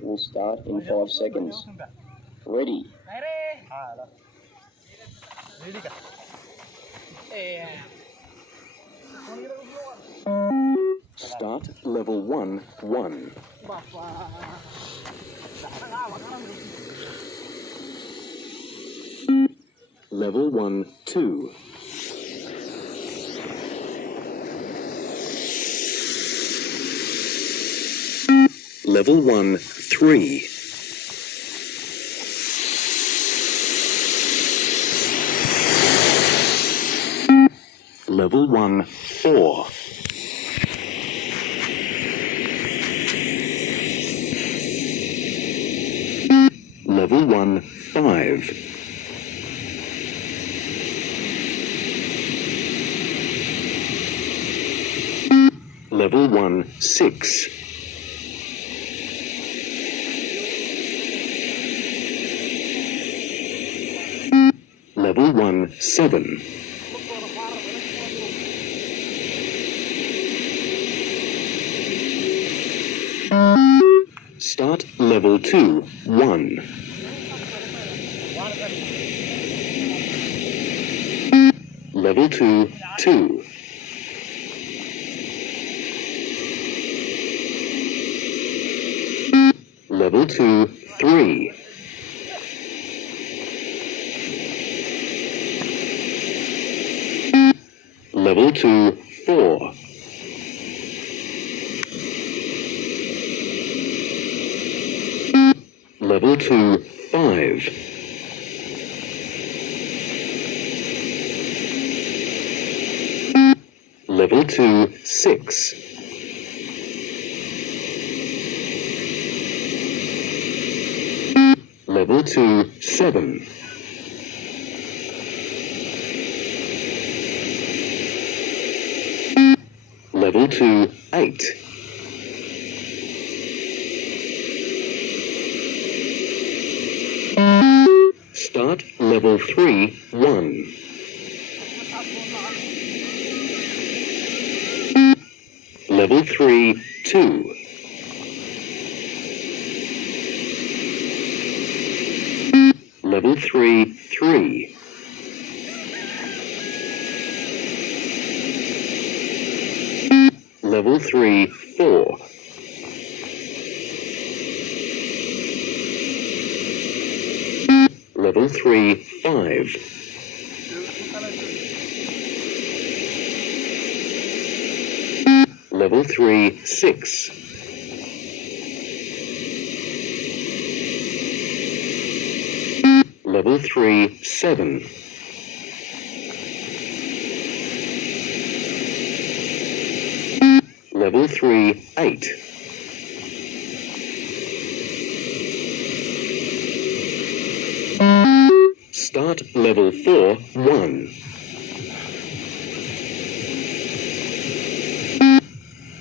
Will start in 5 seconds. Ready. Start level 1, 1. Level 1, 2. Level 1, 3. Level 1, 4. Level 1, 5. Level 1, 6. Level 1, 7. Start level 2, 1. Level 2, 2. Level 2, 3. Level 2, 4. Level 2, 5. Level 2, 6. Level 2, 7. Level 2, 8. Start level 3, 1. Level 3, 2. Level 3, 3. Level 3, 4. Level 3, 5. Level 3, 6. Level 3, 7. Level 3, 8. Start level 4, 1.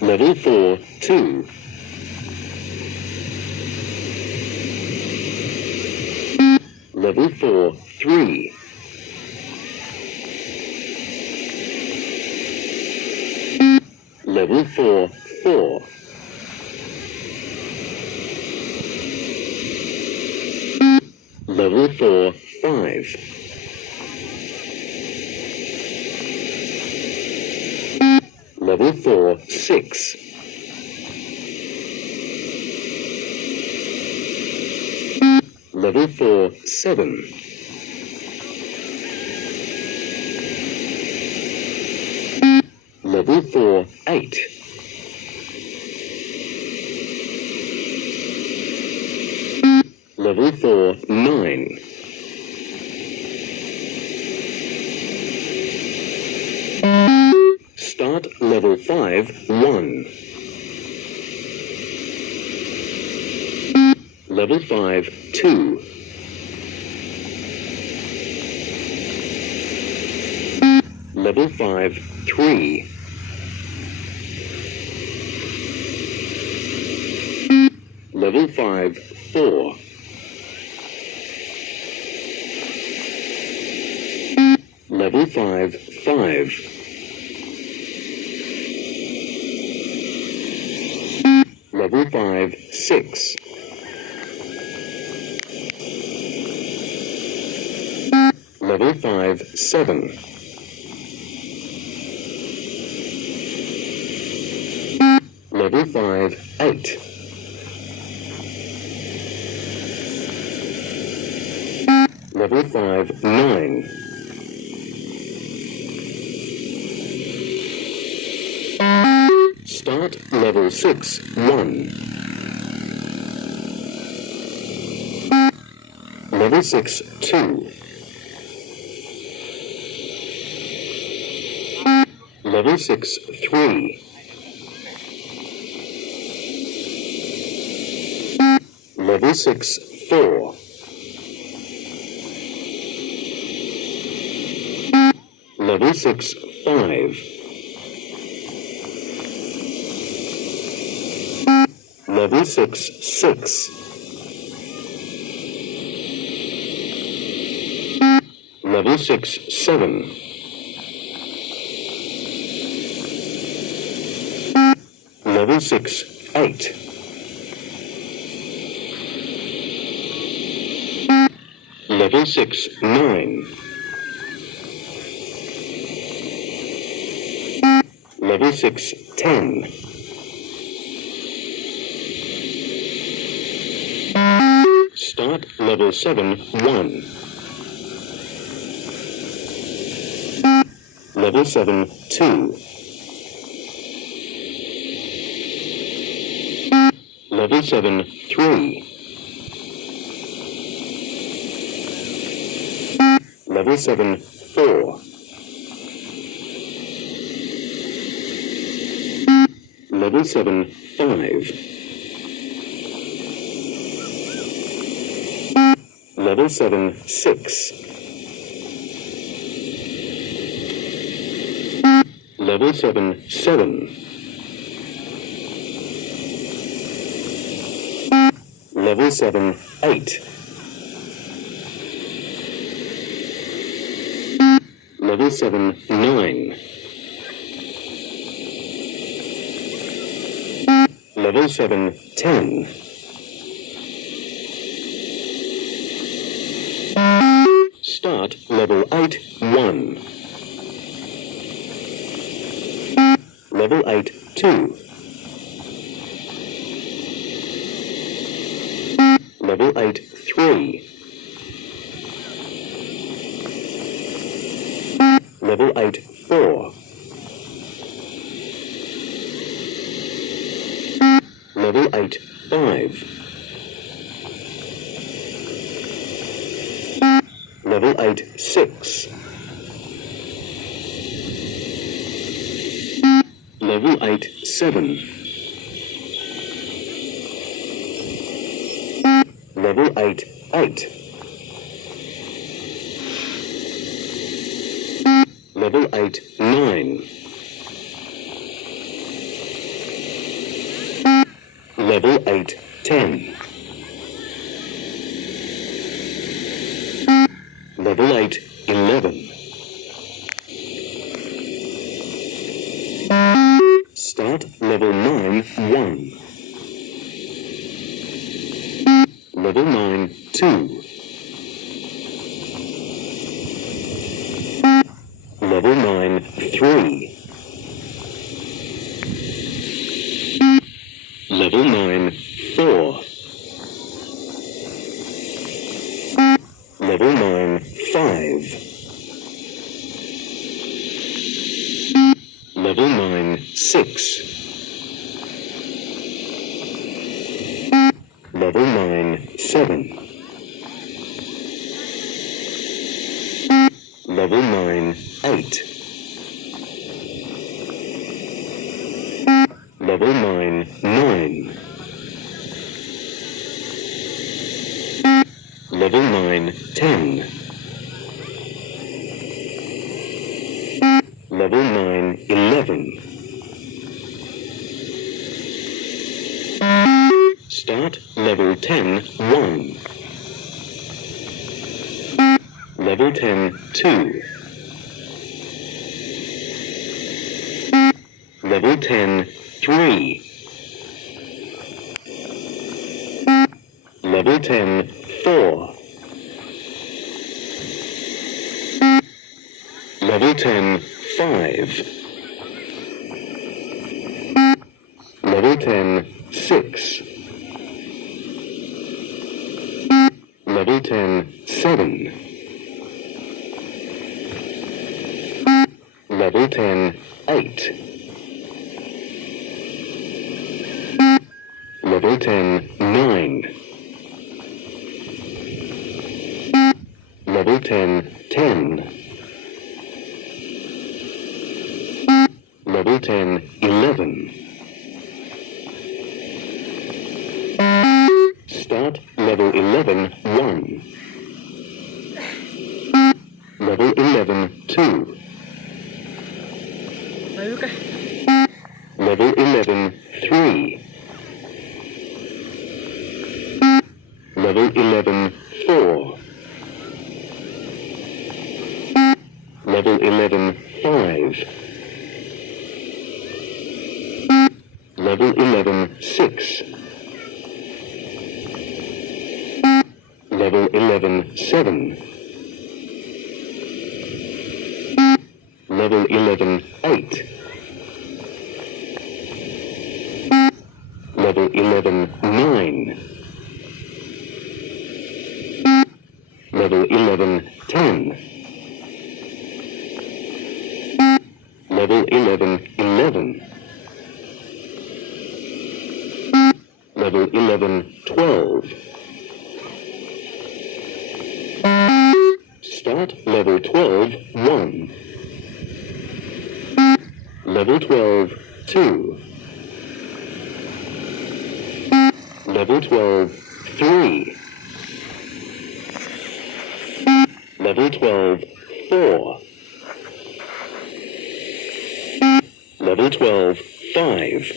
Level 4, 2. Level 4, 3. Level 4, 4. Level 4, 5. Level 4, 6. Level 4, 7. Level 4, 8. Level 4, 9. Start level 5, 1. Level 5, 2. Level 5, 3. Level 5, 4. Level 5, 5. Level 5, 6. Level 5, 7. Level 5, 8. Level 5, 9. Start level 6, 1. Level 6, 2. Level 6, 3. Level 6, 4. Level 6, 5. Level 6, 6. Level 6, 7. Level 6, 8. Level 6, 9. Level 6, 10. Start level 7, 1. Level 7, 2. Level 7, 3. Level 7, 4. Level 7, 5. Level 7, 6. Level 7, 7. Level 7, 8. Level 7, 9. Level 7, 10. Start level 8, 1. Level 8, 2. Level 8, 3. Level 8, 4. Level 8, 5. Level 8, 6. Level 8, 7. Level 8, 8. Level 8, 9. Level 8, 10. Level 8, 11. Start level 9, 1. Level 9, 2. Level 9, 3. Level 9, 4. Level 9, 5. Level 9, 6. Level 9, 7. Level 9, 8. Level 9, 9. Level 9, 10. Level 9, 11. Start level 10, 1. Level 10, 2. Level 10, 3. Level 10, 4. Level 10, 5. Level 10, 6. Level 10, 7. Level 10, 8. Level 10, 9. Level 10, 10. Level 10, 11. Start level 11, 1. Level 11, 2. Layo ka. Level 11, 3. Level 11, 4. Level 11, 5. Level 11, 6. Level 11, 7. Level 11, 8. Level 11, 9. Level 11, 10. Level 11, 11. Level 11, 12. Start level 12, 1. Level 12, 2. Level 12, 3. Level 12, 4. Level 12, 5.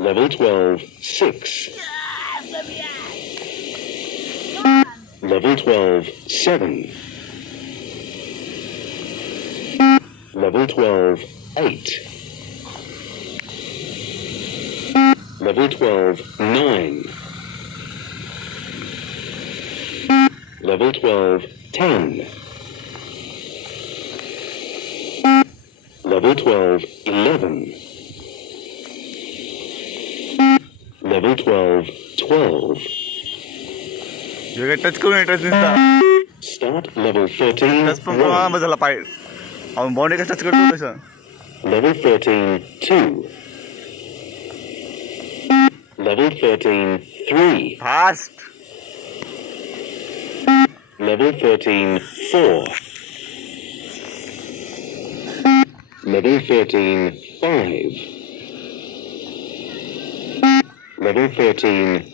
Level 12, 6. Level 12, 7. Level 12, 8. Level 12, 9. Level 12, 10. Level 12, 11. Level 12, 12. Juga touch kau yang touch nista. Start level 13, Touch pun kau 1. masalah pai. Awak body ka touch करतो तसं. Level 13, 2. Level 13, 3. Fast. Level 13, 4. Level 13, 5. Level 13,